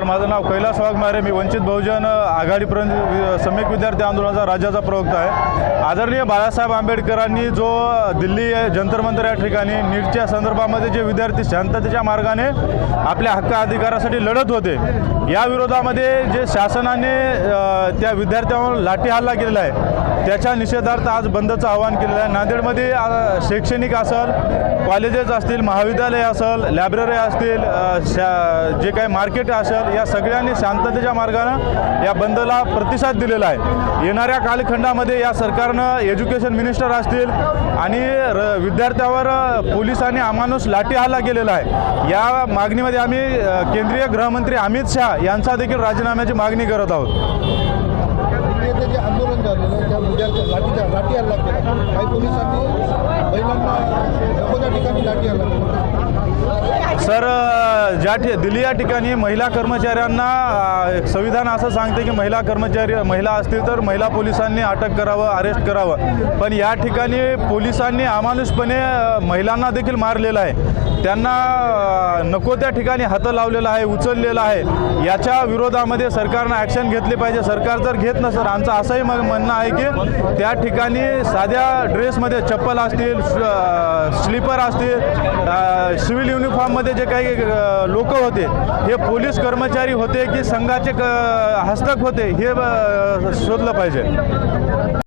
नमस्कार, माझं नाव कैलास वाघमारे. मी वंचित बहुजन आघाडी सम्यक विद्यार्थी आंदोलनाचा राज्याचा प्रवक्ता आहे. आदरणीय बाळासाहेब आंबेडकरांनी जो दिल्ली जंतर मंतर या ठिकाणी नीटच्या संदर्भामध्ये जे विद्यार्थी शांततेच्या मार्गाने आपल्या हक्क अधिकारासाठी लढत होते, या विरोधामध्ये जे शासनाने त्या विद्यार्थ्यांवर लाठी हल्ला केलेला आहे, त्याच्या निषेधार्थ आज बंदचं आवाहन केलेलं आहे. नांदेडमध्ये शैक्षणिक असेल, कॉलेजेस असतील, महाविद्यालय असेल, लायब्ररी असतील, जे काही मार्केट असेल, या सगळ्यांनी शांततेच्या मार्गाने या बंदला प्रतिसाद दिलेला आहे. येणाऱ्या कालखंडामध्ये या सरकारनं एज्युकेशन मिनिस्टर असतील आणि विद्यार्थ्यावर पोलिसांनी अमानुष लाठी हल्ला केलेला आहे. या मागणीमध्ये आम्ही केंद्रीय गृहमंत्री अमित शहा यांचा देखील राजीनाम्याची मागणी करत आहोत. जे आंदोलन झालेलं त्या विद्यार्थ्या लाठी हल्ला केला, काही पोलिसांनी महिलांना नको त्या ठिकाणी लाठी हल्ला केला. सर, दिल्ली या ठिकाणी महिला कर्मचाऱ्यांना संविधान असं सांगते की महिला असतील तर महिला पोलिसांनी अटक करावं, अरेस्ट करावं, पण या ठिकाणी पोलिसांनी अमानुषपणे महिलांना देखील मारलेलं आहे. त्यांना नको त्या ठिकाणी हात लावलेला आहे, उचललेला आहे. याच्या विरोधामध्ये सरकारनं ॲक्शन घेतली पाहिजे. सरकार जर घेत नसेल, आमचं असंही म्हणणं आहे की त्या ठिकाणी साध्या ड्रेसमध्ये चप्पल असतील, स्लीपर असतील, सिव्हिल युनिफॉर्ममध्ये जे काही लोक होते हे पोलीस कर्मचारी होते की संघाचे हस्तक होते, हे शोधलं पाहिजे.